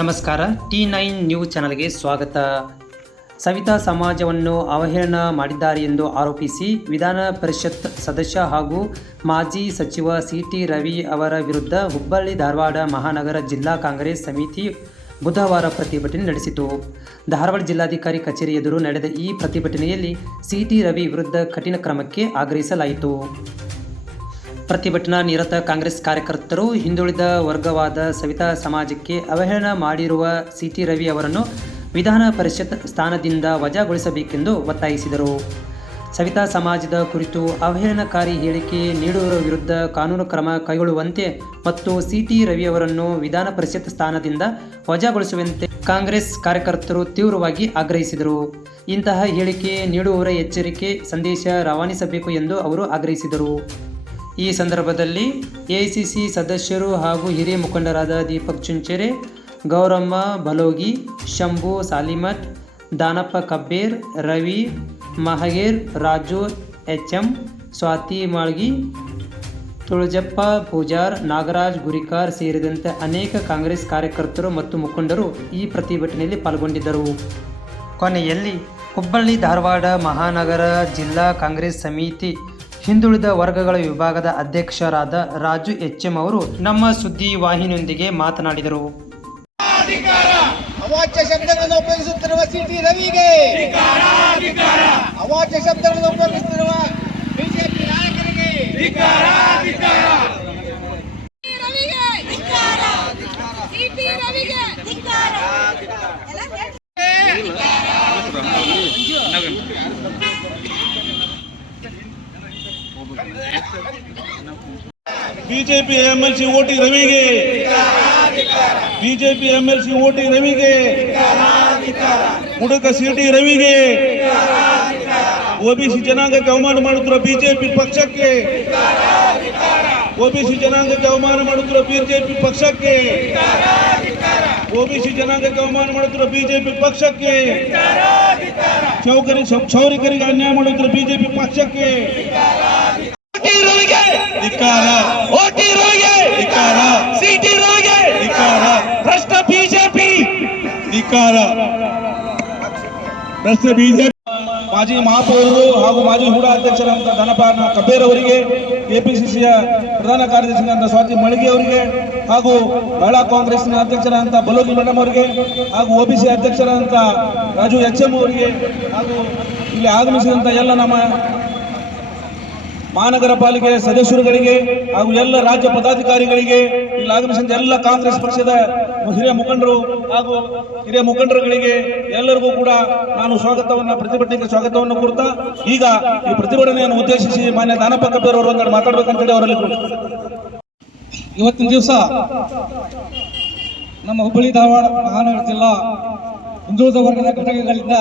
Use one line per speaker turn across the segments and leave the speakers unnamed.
ನಮಸ್ಕಾರ. T nine news ಚಾನಲ್ಗೆ ಸ್ವಾಗತ. ಸವಿತಾ ಸಮಾಜವನ್ನು ಅವಹೇಳನ ಮಾಡಿದ್ದಾರೆ ಎಂದು ಆರೋಪಿಸಿ ವಿಧಾನ ಪರಿಷತ್ ಸದಸ್ಯ ಹಾಗೂ ಮಾಜಿ ಸಚಿವ ಸಿ ಟಿ ರವಿ ಅವರ ವಿರುದ್ಧ ಹುಬ್ಬಳ್ಳಿ, ಧಾರವಾಡ ಮಹಾನಗರ ಜಿಲ್ಲಾ ಕಾಂಗ್ರೆಸ್ ಸಮಿತಿ ಬುಧವಾರ ಪ್ರತಿಭಟನೆ ನಡೆಸಿತು. ಧಾರವಾಡ ಜಿಲ್ಲಾಧಿಕಾರಿ ಕಚೇರಿ ಎದುರು ನಡೆದ ಈ ಪ್ರತಿಭಟನೆಯಲ್ಲಿ ಸಿ ಟಿ ರವಿ ವಿರುದ್ಧ ಕಠಿಣ ಕ್ರಮಕ್ಕೆ ಆಗ್ರಹಿಸಲಾಯಿತು. ಪ್ರತಿಭಟನಾ ನಿರತ ಕಾಂಗ್ರೆಸ್ ಕಾರ್ಯಕರ್ತರು ಹಿಂದುಳಿದ ವರ್ಗವಾದ ಸವಿತಾ ಸಮಾಜಕ್ಕೆ ಅವಹೇಳನ ಮಾಡಿರುವ ಸಿಟಿ ರವಿ ಅವರನ್ನು ವಿಧಾನ ಪರಿಷತ್ ಸ್ಥಾನದಿಂದ ವಜಾಗೊಳಿಸಬೇಕೆಂದು ಒತ್ತಾಯಿಸಿದರು. ಸವಿತಾ ಸಮಾಜದ ಕುರಿತು ಅವಹೇಳನಕಾರಿ ಹೇಳಿಕೆ ನೀಡುವವರ ವಿರುದ್ಧ ಕಾನೂನು ಕ್ರಮ ಕೈಗೊಳ್ಳುವಂತೆ ಮತ್ತು ಸಿಟಿ ರವಿ ಅವರನ್ನು ವಿಧಾನ ಪರಿಷತ್ ಸ್ಥಾನದಿಂದ ವಜಾಗೊಳಿಸುವಂತೆ ಕಾಂಗ್ರೆಸ್ ಕಾರ್ಯಕರ್ತರು ತೀವ್ರವಾಗಿ ಆಗ್ರಹಿಸಿದರು. ಇಂತಹ ಹೇಳಿಕೆ ನೀಡುವವರ ಎಚ್ಚರಿಕೆ, ಸಂದೇಶ ರವಾನಿಸಬೇಕು ಎಂದು ಅವರು ಆಗ್ರಹಿಸಿದರು. ಈ ಸಂದರ್ಭದಲ್ಲಿ ಎಐಸಿಸಿ ಸದಸ್ಯರು ಹಾಗೂ ಹಿರಿಯ ಮುಖಂಡರಾದ ದೀಪಕ್ ಚುಂಚೆರೆ, ಗೌರಮ್ಮ ಬಲೋಗಿ, ಶಂಭು ಸಾಲಿಮಠ್ ದಾನಪ್ಪ ಕಬ್ಬೇರ್, ರವಿ, ಮಹಗೇರ್, ರಾಜು ಎಚ್ ಎಂ ಸ್ವಾತಿ ಮಾಳ್ಗಿ, ತುಳಜಪ್ಪ ಪೂಜಾರ್, ನಾಗರಾಜ್ ಗುರಿಕಾರ್ ಸೇರಿದಂತೆ ಅನೇಕ ಕಾಂಗ್ರೆಸ್ ಕಾರ್ಯಕರ್ತರು ಮತ್ತು ಮುಖಂಡರು ಈ ಪ್ರತಿಭಟನೆಯಲ್ಲಿ ಪಾಲ್ಗೊಂಡಿದ್ದರು. ಕೊನೆಯಲ್ಲಿ, ಹುಬ್ಬಳ್ಳಿ ಧಾರವಾಡ ಮಹಾನಗರ ಜಿಲ್ಲಾ ಕಾಂಗ್ರೆಸ್ ಸಮಿತಿ ಹಿಂದುಳಿದ ವರ್ಗಗಳ ವಿಭಾಗದ ಅಧ್ಯಕ್ಷರಾದ ರಾಜು ಎಚ್ ಎಂ ಅವರು ನಮ್ಮ ಸುದ್ದಿ ವಾಹಿನಿಯೊಂದಿಗೆ ಮಾತನಾಡಿದರು.
ಅವಾಚ್ಯ ಶಬ್ದಗಳನ್ನು ಉಪಯೋಗಿಸುತ್ತಿರುವ ಸಿಟಿ ರವಿಗೆ! ಅವಾಚ್ಯ ಶಬ್ದಗಳನ್ನು ಉಪಯೋಗಿಸುತ್ತಿರುವ ಬಿಜೆಪಿ ನಾಯಕರಿಗೆ
ರವಿಗೆ ಧಿಕ್ಕಾರ ಸಿಟಿ ರವಿಗೆ ಧಿಕ್ಕಾರ ಎಲ್ಲ ಹೇಳ್-
ಬಿಜೆಪಿ ಎಂಎಲ್ಸಿ ಓಟಿ ರವಿಗೆ ಬಿಜೆಪಿ ಎಂಎಲ್ಸಿ ಓಟಿ ರವಿಗೆ ಮುಡುಕ ಸಿಟಿ ರವಿಗೆ ಒಬಿಸಿ ಜನಾಂಗಕ್ಕೆ ಅವಮಾನ ಮಾಡುತ್ತಿರುವ ಬಿಜೆಪಿ ಪಕ್ಷಕ್ಕೆ ಒಬಿಸಿ ಜನಾಂಗಕ್ಕೆ ಅವಮಾನ ಮಾಡುತ್ತಿರುವ ಬಿಜೆಪಿ ಪಕ್ಷಕ್ಕೆ ಒಬಿಸಿ ಜನಾಂಗಕ್ಕೆ ಅವಮಾನ ಮಾಡುತ್ತಿರುವ ಬಿಜೆಪಿ ಪಕ್ಷಕ್ಕೆ ಚೌಕರಿ ಕ್ಷೌರಿಕರಿಗೆ ಅನ್ಯಾಯ ಮಾಡುತ್ತಿರುವ ಬಿಜೆಪಿ ಪಕ್ಷಕ್ಕೆ ಧಿಕ್ಕಾರ.
ಓಟಿ ರವಿಗೆ
ಧಿಕ್ಕಾರ.
ಸಿಟಿ ರವಿಗೆ
ಧಿಕ್ಕಾರ.
ಭ್ರಷ್ಟ ಬಿಜೆಪಿ.
ಧಿಕ್ಕಾರ. ಭ್ರಷ್ಟ ಬಿಜೆಪಿ. ಮಾಜಿ ಮಹಾಪೌರರು ಹಾಗೂ ಮಾಜಿ ಹೂಡ ಅಧ್ಯಕ್ಷರಂತ ಧನಪಾಲ ಕಬೇರ್ ಅವರಿಗೆ ಎಪಿಸಿಸಿಯ ಪ್ರಧಾನ ಕಾರ್ಯದರ್ಶಿಯಾದಂಥ ಸ್ವಾತಿ ಮಳಿಗೆ ಅವರಿಗೆ ಹಾಗೂ ಮಹಿಳಾ ಕಾಂಗ್ರೆಸ್ನ ಅಧ್ಯಕ್ಷರಾದಂಥ ಬಲೋಗಿ ಮೇಡಮ್ ಅವರಿಗೆ ಹಾಗೂ ಒಬಿಸಿ ಅಧ್ಯಕ್ಷರಾದಂಥ ರಾಜು ಎಚ್ ಎಂ ಅವರಿಗೆ ಹಾಗೂ ಇಲ್ಲಿ ಆಗಮಿಸಿದಂಥ ಎಲ್ಲ ನಮ್ಮ ಮಹಾನಗರ ಪಾಲಿಕೆ ಸದಸ್ಯರುಗಳಿಗೆ ಹಾಗೂ ಎಲ್ಲ ರಾಜ್ಯ ಪದಾಧಿಕಾರಿಗಳಿಗೆ, ಇಲ್ಲಿ ಆಗಮಿಸಿದ ಎಲ್ಲ ಕಾಂಗ್ರೆಸ್ ಪಕ್ಷದ ಹಿರಿಯ ಮುಖಂಡರು ಹಾಗೂ ಹಿರಿಯ ಮುಖಂಡರುಗಳಿಗೆ ಎಲ್ಲರಿಗೂ ಕೂಡ ನಾನು ಸ್ವಾಗತವನ್ನು, ಪ್ರತಿಭಟನೆಗೆ ಸ್ವಾಗತವನ್ನು ಕೊಡ್ತಾ, ಈಗ ಈ ಪ್ರತಿಭಟನೆಯನ್ನು ಉದ್ದೇಶಿಸಿ ಮಾನ್ಯ ದಾನಪ್ಪ ಕಬ್ಬೀರ್ ಅವರು ಒಂದೆರಡು ಮಾತಾಡ್ಬೇಕಂತೇಳಿ ಅವರಲ್ಲಿ
ಇವತ್ತಿನ ದಿವಸ ನಮ್ಮ ಹುಬ್ಬಳ್ಳಿ ಧಾರವಾಡ, ಮಹಾನಗರ ಜಿಲ್ಲಾ ಹಿಂದುಳಿದ ವರ್ಗದ ಘಟಕಗಳಿಂದ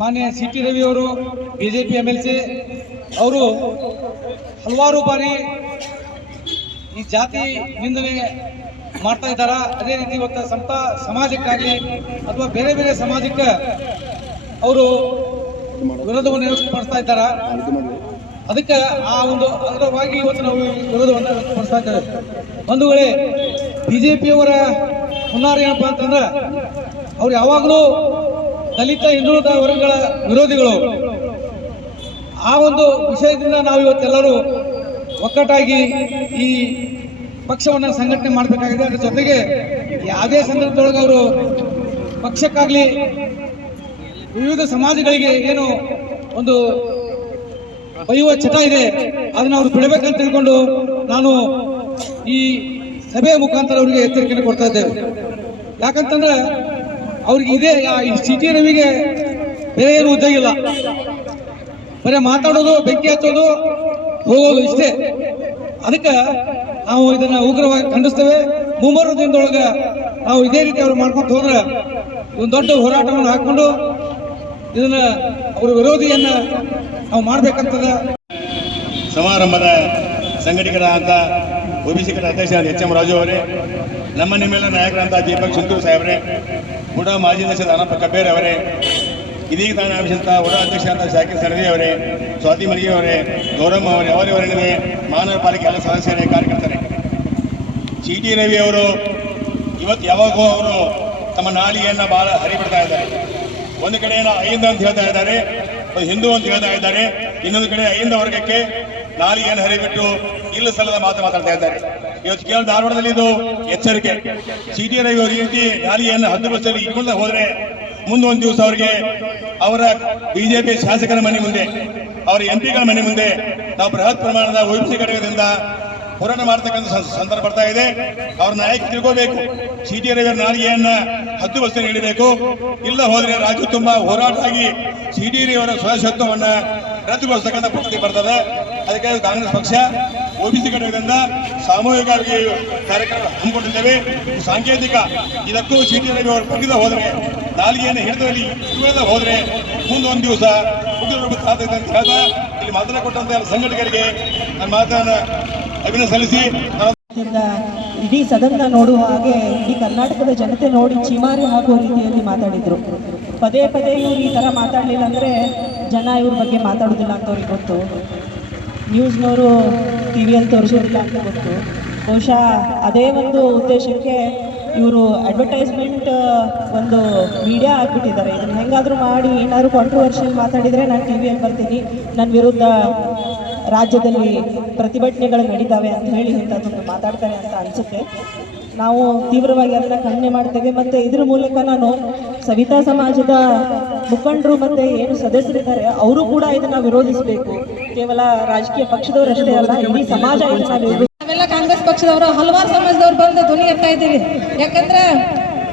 ಮಾನ್ಯ ಸಿ ಟಿ ರವಿ ಅವರು ಬಿಜೆಪಿ ಎಂ ಎಲ್ ಸಿ ಅವರು ಹಲವಾರು ಬಾರಿ ಈ ಜಾತಿ ನಿಂದನೆ ಮಾಡ್ತಾ ಇದ್ದಾರ? ಅದೇ ರೀತಿ ಇವತ್ತು ಸಂತ ಸಮಾಜಕ್ಕಾಗಿ ಅಥವಾ ಬೇರೆ ಬೇರೆ ಸಮಾಜಕ್ಕೆ ಅವರು ವಿರೋಧವನ್ನು ವ್ಯಕ್ತಪಡಿಸ್ತಾ ಇದ್ದಾರ? ಅದಕ್ಕೆ ಆ ಒಂದು ಅದರವಾಗಿ ಇವತ್ತು ನಾವು ವಿರೋಧವನ್ನು ವ್ಯಕ್ತಪಡಿಸ್ತಾ ಇದ್ದೇವೆ. ಜೆ ಪಿಯವರ ಹುನ್ನಾರ ಏನಪ್ಪಾ ಅಂತಂದ್ರೆ, ಅವ್ರು ಯಾವಾಗಲೂ ದಲಿತ ಹಿಂದುಳಿದ ವರ್ಗಗಳ ವಿರೋಧಿಗಳು. ಆ ಒಂದು ವಿಷಯದಿಂದ ನಾವು ಇವತ್ತೆಲ್ಲರೂ ಒಕ್ಕಟ್ಟಾಗಿ ಈ ಪಕ್ಷವನ್ನು ಸಂಘಟನೆ ಮಾಡಬೇಕಾಗಿದೆ. ಅದರ ಜೊತೆಗೆ ಯಾವುದೇ ಸಂದರ್ಭದೊಳಗೆ ಅವರು ಪಕ್ಷಕ್ಕಾಗಲಿ ವಿವಿಧ ಸಮಾಜಗಳಿಗೆ ಏನು ಒಂದು ಬೈಯುವ ಚಟ ಇದೆ, ಅದನ್ನು ಅವರು ಬಿಡಬೇಕಂತ ತಿಳ್ಕೊಂಡು ನಾನು ಈ ಸಭೆಯ ಮುಖಾಂತರ ಅವರಿಗೆ ಎಚ್ಚರಿಕೆಯನ್ನು ಕೊಡ್ತಾ ಇದ್ದೇವೆ. ಯಾಕಂತಂದ್ರೆ ಅವ್ರಿಗೆ ಇದೇ ಸಿಟಿ ನಮಗೆ ಬೇರೆ ಏನು ಇಲ್ಲ. ಬರೀ ಮಾತಾಡೋದು, ಬೆಂಕಿ ಹಚ್ಚೋದು, ಹೋಗೋದು ಇಷ್ಟೇ. ಅದಕ್ಕೆ ನಾವು ಇದನ್ನ ಉಗ್ರವಾಗಿ ಖಂಡಿಸ್ತೇವೆ. ಮುಂಬರುವ ದಿನದೊಳಗೆ ನಾವು ಇದೇ ರೀತಿ ಅವ್ರು ಮಾಡ್ಕೊಂಡು ಹೋದ್ರೆ ಒಂದು ದೊಡ್ಡ ಹೋರಾಟವನ್ನು ಹಾಕೊಂಡು ಇದನ್ನ ಅವ್ರ ವಿರೋಧಿಯನ್ನ ನಾವು ಮಾಡ್ಬೇಕಂತದ
ಸಮಾರಂಭದ ಸಂಘಟಕರಾದಂಥ ಒಬಿಸಿ ಕಡೆ ಅಧ್ಯಕ್ಷ ಎಚ್ ಎಂ ರಾಜು ಅವರೇ, ನಮ್ಮ ನಿಮ್ಮೆಲ್ಲ ನಾಯಕರಾದಂಥ ದೀಪಕ್ ಸುಂದೂರ್ ಸಾಹೇಬ್ರೆ ಕೂಡ ಮಾಜಿ ಅಧ್ಯಕ್ಷ ದಾನಪ್ಪ ಕಬ್ಬೇರ್ ಅವರೇ, ಇದೀಗ ತಾನು ಆರಂಭಿಸಿದಂಥ ಉಡ ಅಧ್ಯಕ್ಷರಾದ ಶಾಕಿರ್ ಸರದಿ ಅವರೇ, ಸ್ವಾತಿ ಮರಿಗೆ ಅವರೇ, ಗೌರಮ್ಮ ಅವರೇ, ಅವರಿವರೇ ಮಹಾನಗರ ಪಾಲಿಕೆ ಎಲ್ಲ ಸದಸ್ಯರೇ, ಕಾರ್ಯಕರ್ತರೇ. ಸಿ ಟಿ ರವಿ ಅವರು
ಇವತ್ತು ಯಾವಾಗೋ ಅವರು ತಮ್ಮ ನಾಡಿಗೆಯನ್ನು ಬಹಳ ಹರಿಬಿಡ್ತಾ ಇದ್ದಾರೆ. ಒಂದು ಕಡೆ ಅಹಿಂದ ಅಂತ ಹೇಳ್ತಾ ಇದ್ದಾರೆ ಹಿಂದೂ ಅಂತ ಹೇಳ್ತಾ ಇದ್ದಾರೆ, ಇನ್ನೊಂದು ಕಡೆ ಅಹಿಂದ ವರ್ಗಕ್ಕೆ ನಾಲಿಗೆಯನ್ನು ಹರಿಬಿಟ್ಟು ಇಲ್ಲ ಸಲ್ಲದ ಮಾತು ಮಾತಾಡ್ತಾ ಇದ್ದಾರೆ. ಇವತ್ತು ಕೇವಲ ಧಾರವಾಡದಲ್ಲಿ ಇದು ಎಚ್ಚರಿಕೆ. ಸಿ ಟಿ ರವಿ ಅವರು ಈ ರೀತಿ ನಾಲಿಗೆಯನ್ನು ಹದ್ದು ಬಸ್ಸಲ್ಲಿ ಇಟ್ಕೊಂಡು ಹೋದ್ರೆ ಮುಂದೊಂದು ದಿವಸ ಅವರಿಗೆ ಅವರ ಬಿಜೆಪಿ ಶಾಸಕರ ಮನೆ ಮುಂದೆ, ಅವರ ಎಂಪಿಗಳ ಮನೆ ಮುಂದೆ ನಾವು ಬೃಹತ್ ಪ್ರಮಾಣದ ಒಬಿಸಿ ಘಟಕದಿಂದ ಹೋರಾಟ ಮಾಡ್ತಕ್ಕಂಥ ಸಂದರ್ಭ ಬರ್ತಾ ಇದೆ. ಅವ್ರ ನಾಯಕ ತಿಳ್ಕೋಬೇಕು. ಸಿ ಟಿ ರವಿಯವರ ನಾಲಿಗೆಯನ್ನ ಹತ್ತು ವರ್ಷ ಹಿಡಿಬೇಕು ಇಲ್ಲ ಹೋದ್ರೆ ರಾಜ್ಯ ತುಂಬಾ ಹೋರಾಟ ಆಗಿ ಸಿ ಟಿ ರವಿಯವರ ಸದಸ್ಯತ್ವವನ್ನ ರದ್ದುಗೊಳಿಸ್ತಕ್ಕಂಥ ಪರಿಸ್ಥಿತಿ ಬರ್ತದೆ. ಅದಕ್ಕೆ ಕಾಂಗ್ರೆಸ್ ಪಕ್ಷ ಒಬಿಸಿ ಘಟಕದಿಂದ ಸಾಮೂಹಿಕವಾಗಿ ಕಾರ್ಯಕ್ರಮ ಹಮ್ಮಿಕೊಂಡಿದ್ದೇವೆ. ಸಾಂಕೇತಿಕ, ಇದಕ್ಕೂ ಸಿ ಟಿ ರವಿ ಅವರು ಬಗ್ಗಿದ ಹೋದ್ರೆ, ನಾಲಿಗೆಯನ್ನು ಹಿಡಿದಲ್ಲಿ ಇಳಿದ ಹೋದ್ರೆ ಮುಂದೊಂದು ದಿವಸ ಮುಖ್ಯಮಂತ್ರಿ ಅಂತ ಇಲ್ಲಿ ಮಾತನ್ನ ಕೊಟ್ಟಂತ ಸಂಘಟಕರಿಗೆ ನನ್ನ ಮಾತನ್ನ
ಇಡೀ ಸದನ ನೋಡುವ ಹಾಗೆ ಇಡೀ ಕರ್ನಾಟಕದ ಜನತೆ ನೋಡಿ ಚಿಮಾರಿ ಹಾಕುವ ರೀತಿಯಲ್ಲಿ ಮಾತಾಡಿದ್ರು. ಪದೇ ಪದೇ ಇವ್ರು ಈ ಥರ ಮಾತಾಡಲಿಲ್ಲ ಅಂದರೆ ಜನ ಇವ್ರ ಬಗ್ಗೆ ಮಾತಾಡೋದಿಲ್ಲ ಅಂತ ಅವ್ರಿಗೆ ಗೊತ್ತು. ನ್ಯೂಸ್ನವರು ಟಿ ವಿಯಲ್ಲಿ ತೋರಿಸೋದಿಲ್ಲ ಅಂತ ಗೊತ್ತು. ಬಹುಶಃ ಅದೇ ಒಂದು ಉದ್ದೇಶಕ್ಕೆ ಇವರು ಅಡ್ವರ್ಟೈಸ್ಮೆಂಟ್ ಒಂದು ಮೀಡಿಯಾ ಆಗ್ಬಿಟ್ಟಿದ್ದಾರೆ. ಇದನ್ನು ಹೆಂಗಾದರೂ ಮಾಡಿ ಏನಾದರೂ ಕಾಂಟ್ರವರ್ಷಿಯಲ್ ಮಾತಾಡಿದರೆ ನಾನು ಟಿ ವಿಯಲ್ಲಿ ಬರ್ತೀನಿ. ನನ್ನ ವಿರುದ್ಧ ರಾಜ್ಯದಲ್ಲಿ ಪ್ರತಿಭಟನೆಗಳು ನಡೀತಾವೆ ಅಂತ ಹೇಳಿ ಇಂಥದ್ದೊಂದು ಮಾತಾಡ್ತಾರೆ ಅಂತ ಅನಿಸುತ್ತೆ. ನಾವು ತೀವ್ರವಾಗಿ ಅದನ್ನು ಖಂಡನೆ ಮಾಡ್ತೇವೆ. ಮತ್ತು ಇದ್ರ ಮೂಲಕ ನಾನು ಸವಿತಾ ಸಮಾಜದ ಮುಖಂಡರು ಮತ್ತು ಏನು ಸದಸ್ಯರಿದ್ದಾರೆ, ಅವರು ಕೂಡ ಇದನ್ನು ವಿರೋಧಿಸಬೇಕು. ಕೇವಲ ರಾಜಕೀಯ ಪಕ್ಷದವರಷ್ಟೇ ಅಲ್ಲ, ಇಡೀ ಸಮಾಜ
ಕಾಂಗ್ರೆಸ್ ಪಕ್ಷದವರು, ಹಲವಾರು ಸಮಾಜದವ್ರು ಬಂದು ಧ್ವನಿ ಎತ್ತಾ ಇದ್ದೀವಿ. ಯಾಕಂದ್ರೆ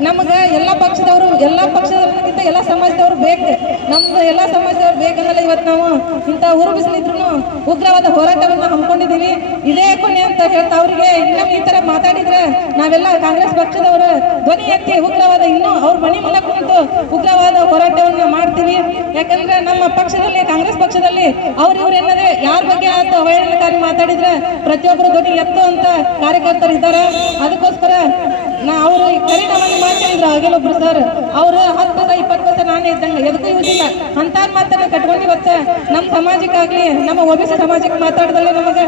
ನಮ್ಗೆ ಎಲ್ಲ ಪಕ್ಷದವರು, ಎಲ್ಲ ಪಕ್ಷದವ್ರಿಗಿಂತ ಎಲ್ಲ ಸಮಾಜದವ್ರು ಬೇಕು ನಮ್ದು ಎಲ್ಲ ಸಮಾಜದವ್ರು ಬೇಕಂದ್ರೆ ಇವತ್ತು ನಾವು ಇಂಥ ಊರು ಬಿಸಿಲಿದ್ರು ಉಗ್ರವಾದ ಹೋರಾಟವನ್ನ ಹಮ್ಮಿಕೊಂಡಿದ್ದೀವಿ ಇದೇ ಕೊನೆ ಅಂತ ಹೇಳ್ತಾ ಅವರಿಗೆ. ಇನ್ನೊಮ್ಮೆ ಈ ತರ ಮಾತಾಡಿದ್ರೆ ನಾವೆಲ್ಲ ಕಾಂಗ್ರೆಸ್ ಪಕ್ಷದವರು ಧ್ವನಿ ಎತ್ತಿ ಉಗ್ರವಾದ ಇನ್ನೂ ಅವ್ರ ಮನೆ ಮುಂದೆ ಕುಂತು ಉಗ್ರವಾದ ಹೋರಾಟವನ್ನ ಮಾಡ್ತೀವಿ. ಯಾಕಂದ್ರೆ ನಮ್ಮ ಪಕ್ಷದಲ್ಲಿ, ಕಾಂಗ್ರೆಸ್ ಪಕ್ಷದಲ್ಲಿ ಅವ್ರ ಇವ್ರು ಏನಂದ್ರೆ ಯಾರ ಬಗ್ಗೆ ಆತ ಅವಹೇಳನಕಾರಿ ಮಾತಾಡಿದ್ರೆ ಪ್ರತಿಯೊಬ್ಬರು ಧ್ವನಿ ಎತ್ತು ಅಂತ ಕಾರ್ಯಕರ್ತರು ಇದ್ದಾರೆ. ಅದಕ್ಕೋಸ್ಕರ ನಾ ಅವರು ಕರಿಣವನ್ನು ಮಾಡ್ತಿದ್ರು ಆಗಿಲ್ಲೊಬ್ರು ಸರ್. ಅವರು ಹತ್ತು ಪದ ಇಪ್ಪತ್ತು ಪದ ನಾನೇ ಇದ್ದಂಗೆ. ಎದಕ್ಕೂ ಯೂಸ್ ಅಂತಾರ್ ಮಾತ್ರ ಕಟ್ಕೊಂಡು ಇವತ್ತು ನಮ್ಮ ಸಮಾಜಕ್ಕಾಗ್ಲಿ, ನಮ್ಮ ಒಬಿಸಿ ಸಮಾಜಕ್ಕೆ ಮಾತಾಡಿದ್ರೆ ನಮಗೆ.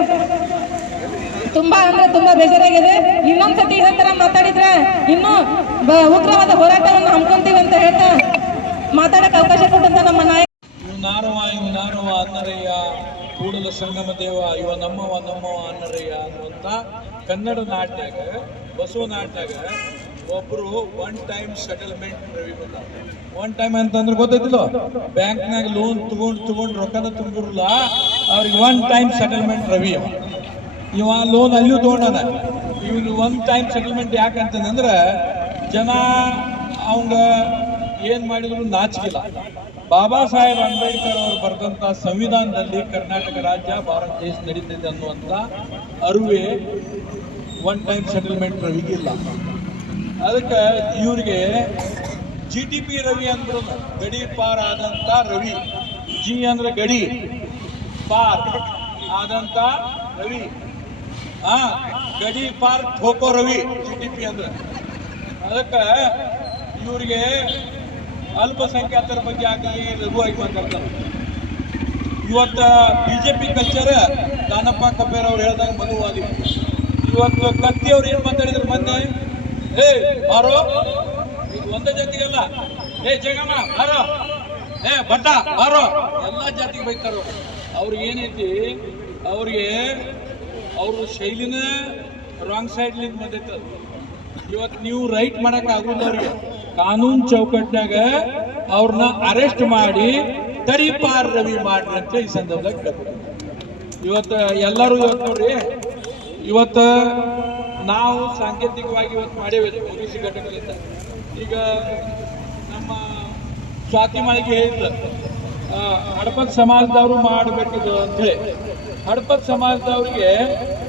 ತುಂಬಾ ಅಂದ್ರೆ ತುಂಬಾ ಬೇಜಾರಾಗಿದೆ. ಇನ್ನೊಂದ್ಸತಿ ಇದೇ ತರ ಮಾತಾಡಿದ್ರೆ ಇನ್ನೂ ಉಗ್ರವಾದ ಹೋರಾಟವನ್ನು ಹಮ್ಕೊಂತೀವಿ ಅಂತ ಹೇಳ್ತಾ ಮಾತಾಡಕ್ ಅವಕಾಶ ಕೊಟ್ಟಂತ ನಮ್ಮ ನಾಯಕ.
ಕೂಡಲ ಸಂಗಮ ದೇವ, ಇವ ನಮ್ಮವ ನಮ್ಮವ ಅನ್ನರಯ್ಯ ಅನ್ನುವಂತ ಕನ್ನಡ ನಾಟ್ಯಾಗ ಬಸವ ನಾಟ್ಯಾಗ ಒಬ್ರು one time settlement one time ಅಂತಂದ್ರೆ ಗೊತ್ತೈತಿಲ್ಲ ಬ್ಯಾಂಕ್ನಾಗ ಲೋನ್ ತಗೊಂಡ್, ತಗೊಂಡು ರೊಕ್ಕನ ತುಂಬಿರಲ್ಲ, ಅವ್ರಿಗೆ ಒನ್ ಟೈಮ್ ಸೆಟಲ್ಮೆಂಟ್ ರವಿ ಇವ ಲೋನ್ ಅಲ್ಲೂ ತಗೊಂಡಾನ. ಇವನು ಒನ್ ಟೈಮ್ ಸೆಟಲ್ಮೆಂಟ್ ಯಾಕಂತಂದ್ರೆ ಜನ ಅವಂಗ ಏನ್ ಮಾಡಿದ್ರು ನಾಚಿಕಿಲ್ಲ. ಬಾಬಾ ಸಾಹೇಬ್ ಅಂಬೇಡ್ಕರ್ ಅವರು ಬರೆದಂತ ಸಂವಿಧಾನದಲ್ಲಿ ಕರ್ನಾಟಕ ರಾಜ್ಯ, ಭಾರತ ದೇಶ ನಡೀತಿದೆ ಅನ್ನುವಂತ ಅರಿವೆ ಒನ್ ಟೈಮ್ ಸೆಟಲ್ಮೆಂಟ್ ರವಿಗಿಲ್ಲ ಅದಕ್ಕೆ ಇವರಿಗೆ ಜಿ ಟಿ ಪಿ ರವಿ ಅಂದ್ರು ಗಡಿ ಪಾರ್ ಆದಂತ ರವಿ. ಜಿ ಅಂದ್ರೆ ಗಡಿ, ಪಾರ್ ಆದಂತ ರವಿ. ಆ, ಗಡಿ ಪಾರ್ ಠೋಕೋ ರವಿ ಜಿ ಟಿ ಪಿ ಅಂದ್ರೆ. ಅದಕ್ಕೆ ಇವರಿಗೆ ಅಲ್ಪಸಂಖ್ಯಾತರ ಬಗ್ಗೆ ಆಗಲಿ ಲಘುವಾಗಿ ಮಾತಾಡ್ತಾರೆ? ಇವತ್ತ ಬಿಜೆಪಿ ಕಲ್ಚರ್ ದಾನಪ್ಪ ಕಬ್ಬೇರ್ ಅವ್ರು ಹೇಳ್ದಂಗೆ ಮನುವಾದಿ ಇವತ್ತು ಕತ್ತಿ ಅವ್ರು ಏನ್ ಮಾತಾಡಿದ್ರು ಮೊನ್ನೆ? ಏ ಬಾರೋ ಇದು ಒಂದೇ ಜಾತಿಗಲ್ಲ. ಏ ಜಗಮ್ಮ ಬಾರೋ ಏ ಭಟ್ಟ ಬಾರೋ ಎಲ್ಲಾ ಜಾತಿಗೆ ಬೈತಾರೋ? ಅವ್ರಿಗೆ ಏನೈತಿ? ಅವ್ರಿಗೆ ಅವ್ರ ಶೈಲಿನ ರಾಂಗ್ ಸೈಡ್ಲಿಂದ ಬಂದೈತ. ಇವತ್ತು ನೀವು ರೈಟ್ ಮಾಡಕ್ ಆಗುದಿಲ್ಲ ಅವ್ರಿಗೆ. ಕಾನೂನು ಚೌಕಟ್ನಾಗ ಅವ್ರನ್ನ ಅರೆಸ್ಟ್ ಮಾಡಿ ತಡಿಪಾರ್ ರವಿ ಮಾಡ್ರಿ ಅಂತ ಈ ಸಂದರ್ಭದಾಗ ಇವತ್ತು ಎಲ್ಲರೂ ಇವತ್ತು ನೋಡ್ರಿ ಇವತ್ತು ನಾವು ಸಾಂಕೇತಿಕವಾಗಿ ಇವತ್ತು ಮಾಡೇವೆ ಒಬಿಸಿ ಘಟಕದಿಂದ ಈಗ ನಮ್ಮ ಸ್ವಾತಿ ಮಾಳಿಗೆ ಹೇಳಿದ್ರು ಹಡಪದ ಸಮಾಜದವರು ಸಮಾಜದವರು ಅಂತ ಹೇಳಿ ಹಡಪದ ಸಮಾಜದವರಿಗೆ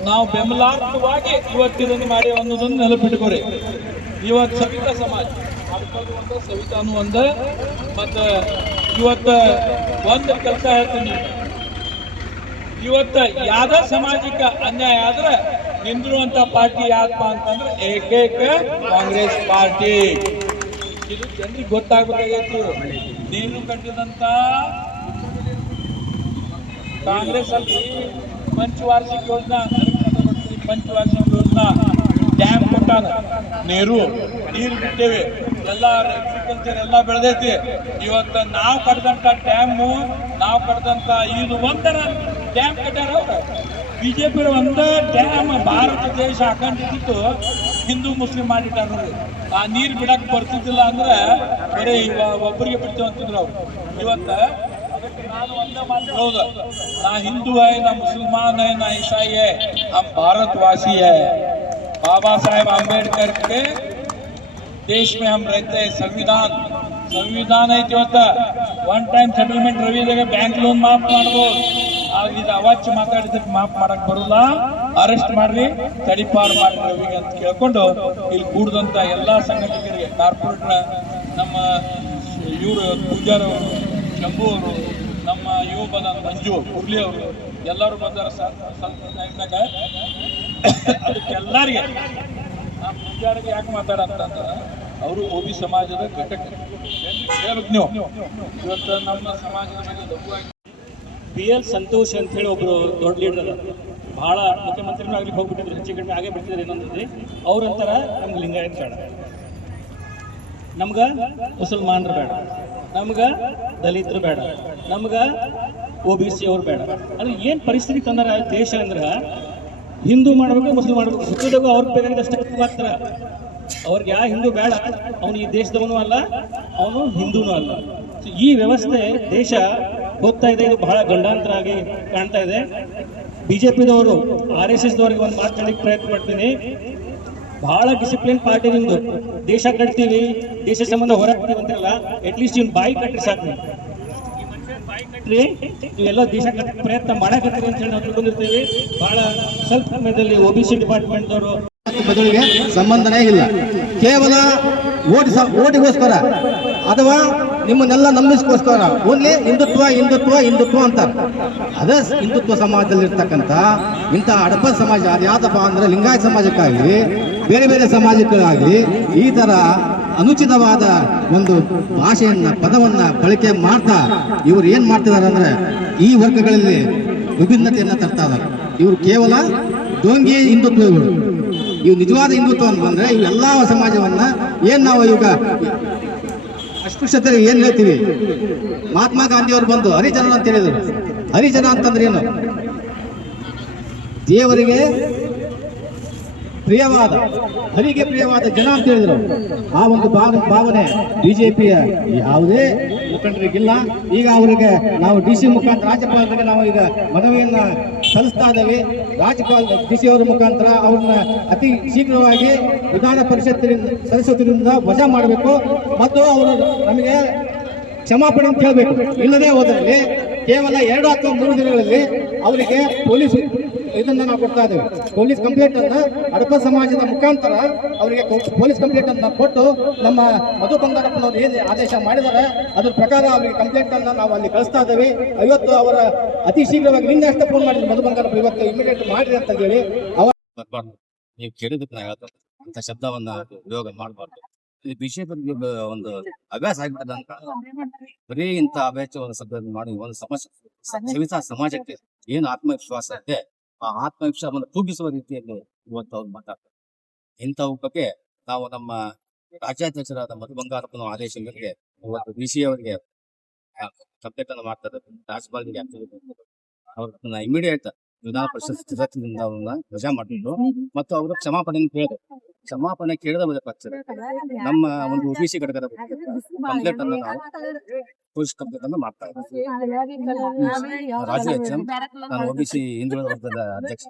ನಾವು ಬೆಂಬಲಾರ್ಥವಾಗಿ ಇವತ್ತಿದನ್ನು ಮಾಡಿ ಅನ್ನೋದನ್ನು ನೆನಪಿಟ್ಕೋರಿ. ಇವತ್ತು ಸವಿತಾ ಸಮಾಜ, ಹಡಪದು ಒಂದು, ಸವಿತಾನು ಒಂದು, ಮತ್ತು ಇವತ್ತು ಒಂದು ಕೆಲಸ ಹೇಳ್ತೀನಿ. ಇವತ್ತ ಯಾವ್ದ ಸಾಮಾಜಿಕ ಅನ್ಯಾಯ ಆದ್ರೆ ನಿಂದಿರುವಂತ ಪಾರ್ಟಿ ಯಾಕಪ್ಪ ಅಂತಂದ್ರೆ ಏಕೈಕ ಕಾಂಗ್ರೆಸ್ ಪಾರ್ಟಿ. ಇದು ಜನರಿಗೆ ಗೊತ್ತಾಗಬೇಕಾಗಿತ್ತು ನೀನು ಕಟ್ಟಿದಂತ ಕಾಂಗ್ರೆಸ್ ಅಲ್ಲಿ ಪಂಚವಾರ್ಷಿಕ ಯೋಜನಾ ಪಂಚವಾರ್ಷಿಕ ಯೋಜನಾ ಡ್ಯಾಮ್ ಕೊಟ್ಟಾನ. ನೀರು ನೀರು ಬಿಟ್ಟೇವೆ. ಎಲ್ಲ ಅಗ್ರಿಕಲ್ಚರ್ ಎಲ್ಲ ಬೆಳೆದೈತಿ. ಇವತ್ತ ನಾವು ಕಟ್ಟದಂತ ಡ್ಯಾಮು, ನಾವು ಕಟ್ಟದಂತ ಇದು ಒಂದರ ಡ್ಯಾಮ್ ಕಟ್ಟಾರ ಅವ್ರು. ಬಿಜೆಪಿ ಒಂದ ಡ್ಯಾಮ್ ಭಾರತ ದೇಶ ಹಾಕೊಂಡಿದ್ದು ಹಿಂದೂ ಮುಸ್ಲಿಂ ಮಾಡಿಟ್ಟಾರ ಆ ನೀರು ಬಿಡಕ್ ಬರ್ತಿದ್ದಿಲ್ಲ ಅಂದ್ರೆ ಬರೀ ಒಬ್ಬರಿಗೆ ಬಿಡ್ತೇವೆ ಅಂತಿದ್ರು ಅವ್ರು. ಇವತ್ತ ಹೌದು ನಾ ಹಿಂದೂ ಹೈ, ನಾ ಮುಸಲ್ಮಾನ್ ಹೈ, ನಾ ಇಸಾಯಿ ಹೈ ಹಮ್ ಭಾರತ್ ವಾಸಿ ಬಾಬಾ ಸಾಹೇಬ್ ಅಂಬೇಡ್ಕರ್ ಕೆ ದೇಶ ಮೇ ಹಮ್ ರಹತೆ ಸಂವಿಧಾನ. ಸಂವಿಧಾನ ಐತಿ ಇವತ್ತ. One time settlement Ravi bank loan ಮಾಫ್ ಮಾಡ್ಬೋದು. ಇದು ಅವಾಚ್ ಮಾತಾಡಿದಕ್ಕೆ ಮಾಫ್ ಮಾಡಕ್ ಬರಲ್ಲ ಅರೆಸ್ಟ್ ಮಾಡ್ರಿ, ತಡಿಪಾರ್ ಮಾಡ್ರಿ ರವಿಗೆ ಅಂತ ಕೇಳ್ಕೊಂಡು ಇಲ್ಲಿ ಕೂಡಿದಂತ ಎಲ್ಲಾ ಸಂಘಟಕರಿಗೆ ಕಾರ್ಪೊರೇಟ್ರ ನಮ್ಮ ಇವರು ಪೂಜಾರ ಅವರು, ಶಂಭು ಅವರು, ನಮ್ಮ ಯುವ ಬಲ ಮಂಜು ಹುರ್ಲಿ ಅವರು, ಎಲ್ಲರೂ ಬಂದಾರ ಸಂಘಟಕ. ಅದಕ್ಕೆಲ್ಲರಿಗೆ ಪೂಜಾರಿಗೆ ಯಾಕೆ ಮಾತಾಡಂತಂದ್ರೆ, ಅವರು ಓಬಿ ಸಮಾಜದ ಘಟಕ. ನೀವು? ಇವತ್ತು ನಮ್ಮ ಸಮಾಜದ ಬಗ್ಗೆ ಲಘುವಾಗಿ
ಬಿ ಎಲ್ ಸಂತೋಷ್ ಅಂತ ಹೇಳಿ ಒಬ್ರು ದೊಡ್ಡ ಲೀಡರ್ ಅದ ಭಾಳ ಮುಖ್ಯಮಂತ್ರಿನೂ ಆಗ್ಲಿಕ್ಕೆ ಹೋಗ್ಬಿಟ್ಟಿದ್ರು. ಹೆಚ್ಚು ಕಡಿಮೆ ಆಗೇ ಬಿಡ್ತಿದ್ರು ಇನ್ನೊಂದ್ರಿ ಅವ್ರಂತಾರ ನಮ್ಗೆ ಲಿಂಗಾಯತ್ ಬೇಡ. ನಮ್ಗೆ ಮುಸಲ್ಮಾನರು ಬೇಡ. ನಮ್ಗೆ ದಲಿತರು ಬೇಡ. ನಮ್ಗೆ ಒ ಬಿ ಸಿ ಅವ್ರು ಬೇಡ. ಅದು ಏನು ಪರಿಸ್ಥಿತಿ ತಂದಾರ ದೇಶ ಅಂದ್ರೆ, ಹಿಂದೂ ಮಾಡ್ಬೇಕು, ಮುಸ್ಲಿಂ ಮಾಡ್ಬೇಕು. ಸುಖದಾಗ ಅವ್ರಿಗೆ ಬೇಕಾದಷ್ಟು ಮಾತ್ರ ಅವ್ರಿಗೆ ಯಾವ ಹಿಂದೂ ಬೇಡ, ಅವನು ಈ ದೇಶದವನು ಅಲ್ಲ, ಅವನು ಹಿಂದೂನು ಅಲ್ಲ. ಈ ವ್ಯವಸ್ಥೆ ದೇಶ ಹೋಗ್ತಾ ಇದೆ. ಇದು ಬಹಳ ಗಂಡಾಂತರ ಆಗಿ ಕಾಣ್ತಾ ಇದೆ. ಬಿಜೆಪಿದವರು, ಆರ್ ಎಸ್ ಎಸ್ ದವರಿಗೆ ಒಂದು ಮಾತು ಹೇಳಲಿಕ್ಕೆ ಪ್ರಯತ್ನ ಮಾಡ್ತೀನಿ. ಬಹಳ ಡಿಸಿಪ್ಲಿನ್ ಪಾರ್ಟಿ ನಿಮ್ದು. ದೇಶ ಕಟ್ತೀವಿ, ದೇಶ ಸಂಬಂಧ ಹೋರಾಡ್ತೀವಿ ಅಂತಿರಲ್ಲ ಅಟ್ಲೀಸ್ಟ್ ಇವ್ನು ಬಾಯಿ ಕಟ್ಟಿ ಸಾಕು. ನೀವೆಲ್ಲ ದೇಶ ಕಟ್ಟ ಪ್ರಯತ್ನ ಮಾಡಕತ್ತೀರಿ ಅಂತ ಹೇಳಿ ನಾವು ತಿಳ್ಕೊಂಡಿರ್ತೀವಿ. ಬಹಳ ಸ್ವಲ್ಪ ಸಮಯದಲ್ಲಿ ಒ ಬಿ ಸಿ ಡಿಪಾರ್ಟ್ಮೆಂಟ್ದವರು
ಬದಲಿಗೆ ಸಂಬಂಧನೇ ಇಲ್ಲ. ಕೇವಲ ಓಟ್ ಓಟಿಗೋಸ್ಕರ ಅಥವಾ ನಿಮ್ಮನ್ನೆಲ್ಲ ನಂಬಿಸ್ಕೋಸ್ಕರ. ಓನ್ಲಿ ಹಿಂದುತ್ವ ಹಿಂದುತ್ವ ಹಿಂದುತ್ವ ಅಂತಾರೆ ಅದೇ ಹಿಂದುತ್ವ ಸಮಾಜದಲ್ಲಿರ್ತಕ್ಕಂಥ ಇಂಥ ಅಡಪ ಸಮಾಜ ಅದು ಯಾವ್ದಪ್ಪ ಅಂದ್ರೆ ಲಿಂಗಾಯತ ಸಮಾಜಕ್ಕಾಗಲಿ, ಬೇರೆ ಬೇರೆ ಸಮಾಜಕ್ಕಾಗಲಿ ಈ ಥರ ಅನುಚಿತವಾದ ಒಂದು ಭಾಷೆಯನ್ನ, ಪದವನ್ನ ಬಳಕೆ ಮಾಡ್ತಾ ಇವರು ಏನು ಮಾಡ್ತಿದ್ದಾರೆ ಅಂದ್ರೆ ಈ ವರ್ಗಗಳಲ್ಲಿ ವಿಭಿನ್ನತೆಯನ್ನು ತರ್ತಾ ಇದ್ದಾರೆ. ಇವರು ಕೇವಲ ಡೋಂಗಿ ಹಿಂದುತ್ವ ಇವರು. ಇವು ನಿಜವಾದ ಹಿಂದುತ್ವ ಅಂತ ಬಂದ್ರೆ ಇವೆಲ್ಲ ಸಮಾಜವನ್ನ ಏನ್ ನಾವು ಈಗ ಅಸ್ಪೃಶ್ಯತೆ ಏನ್ ಹೇಳ್ತೀವಿ? ಮಹಾತ್ಮ ಗಾಂಧಿ ಅವರು ಬಂದು ಹರಿಜನ ಅಂತ ಹೇಳಿದರು. ಹರಿಜನ ಅಂತಂದ್ರೆ ಏನು? ದೇವರಿಗೆ ಪ್ರಿಯವಾದ, ಹರಿಗೆ ಪ್ರಿಯವಾದ ಜನ ಅಂತ ಹೇಳಿದ್ರು. ಆ ಒಂದು ಭಾವ ಭಾವನೆ ಬಿಜೆಪಿಯ ಯಾವುದೇ ಮುಖಂಡರಿಗಿಲ್ಲ. ಈಗ ಅವರಿಗೆ ನಾವು ಡಿ ಸಿ ಮುಖಾಂತರ ರಾಜ್ಯಪಾಲರಿಗೆ ನಾವು ಈಗ ಮನವಿಯನ್ನ ಸಲ್ಲಿಸ್ತಾ ಇದ್ದೇವೆ ರಾಜ್ಯಪಾಲ ಡಿ ಸಿ ಅವರ ಮುಖಾಂತರ ಅವ್ರನ್ನ ಅತಿ ಶೀಘ್ರವಾಗಿ ವಿಧಾನ ಪರಿಷತ್ತಿನ ಸದಸ್ಯರಿಂದ ವಜಾ ಮಾಡಬೇಕು. ಮತ್ತು ಅವರು ನಮಗೆ ಕ್ಷಮಾಪಣೆ ಅಂತ ಹೇಳಬೇಕು. ಇಲ್ಲದೆ ಹೋದಲ್ಲಿ ಕೇವಲ ಎರಡು ಅಥವಾ ಮೂರು ದಿನಗಳಲ್ಲಿ ಅವರಿಗೆ ಪೊಲೀಸ್ ಇದನ್ನ ನಾವು ಕೊಡ್ತಾ ಇದ್ದೇವೆ ಪೊಲೀಸ್ ಕಂಪ್ಲೇಂಟ್ ಅನ್ನ ಅಡಪ ಸಮಾಜದ ಮುಖಾಂತರ ಅವರಿಗೆ ಪೊಲೀಸ್ ಕಂಪ್ಲೇಂಟ್ ಅನ್ನ ಕೊಟ್ಟು ನಮ್ಮ ಮಧು ಬಂಗಾರಪ್ಪನವರು ಏನು ಆದೇಶ ಮಾಡಿದ್ದಾರೆ ಅದ್ರ ಪ್ರಕಾರ ಅವರಿಗೆ ಕಂಪ್ಲೇಂಟ್ ಅನ್ನ ನಾವು ಅಲ್ಲಿ ಕಳಿಸ್ತಾ ಇದ್ದೇವೆ ಇವತ್ತು ಅವರ ಅತಿ ಶೀಘ್ರವಾಗಿ ನಿನ್ನೆ ಅಷ್ಟೇ ಫೋನ್ ಮಾಡಿದ್ರು. ಮಧು ಬಂಗಾರಪ್ಪ ಇವತ್ತು ಇಮಿಡಿಯೇಟ್ ಮಾಡ್ರಿ ಅಂತ ಹೇಳಿ. ಅವರು
ನೀವು ಕೇಳಿದ್ರೆ ಅಂತ ಶಬ್ದವನ್ನ ಉಪಯೋಗ ಮಾಡಬಾರ್ದು. ಬಿಜೆಪಿ ಒಂದು ಅಭ್ಯಾಸ ಆಗ್ಬಿಟ್ಟದ ಅಂತ ಬರೀ ಇಂಥ ಅಭ್ಯಾಸ ಒಂದು ಶಬ್ದ ಮಾಡಿ ಒಂದು ಸಮಸ್ಯೆ ಸವಿತಾ ಸಮಾಜಕ್ಕೆ ಏನು ಆತ್ಮವಿಶ್ವಾಸ ಇದೆ? ಆ ಆತ್ಮವಿಶ್ವಾಸವನ್ನು ತೂಗಿಸುವ ರೀತಿಯಲ್ಲಿ ಇವತ್ತು ಅವ್ರು ಮಾತಾಡ್ತಾರೆ ಇಂಥವ್ ಬಗ್ಗೆ ನಾವು ನಮ್ಮ ರಾಜ್ಯಾಧ್ಯಕ್ಷರಾದ ಮಧು ಬಂಗಾರಪ್ಪನ ಆದೇಶ ಮೇರೆಗೆ ಇವತ್ತು ಡಿ ಸಿ ಅವರಿಗೆ ಕಂಪ್ಲೇಂಟ್ ಅನ್ನು ಮಾಡ್ತಾರೆ. ರಾಜ್ಯಪಾಲರಿಗೆ ಅವ್ರನ್ನ ಇಮಿಡಿಯೇಟ್ ವಿಧಾನ ಪರಿಷತ್ ಸದಸ್ಯದಿಂದ ಅವ್ರನ್ನ ವಜಾ ಮಾಡಿದ್ರು. ಮತ್ತು ಅವರು ಕ್ಷಮಾಪಣೆ ಕೇಳಿದ್ರು. ಕ್ಷಮಾಪಣೆ ಕೇಳಿದ ಪಕ್ಷ ನಮ್ಮ ಒಂದು ಒಬಿಸಿ ಘಟಕದ ಕಂಪ್ಲೇಂಟ್ ಅನ್ನು ನಾವು ಅನ್ನು ಮಾಡ್ತಾ ಇದ್ದಾರೆ. ರಾಜು ಎಚ್ ಎಂ ನಾನು ಒಬಿಸಿ ಹಿಂದುಳಿದ ವರ್ಗದ ಅಧ್ಯಕ್ಷ.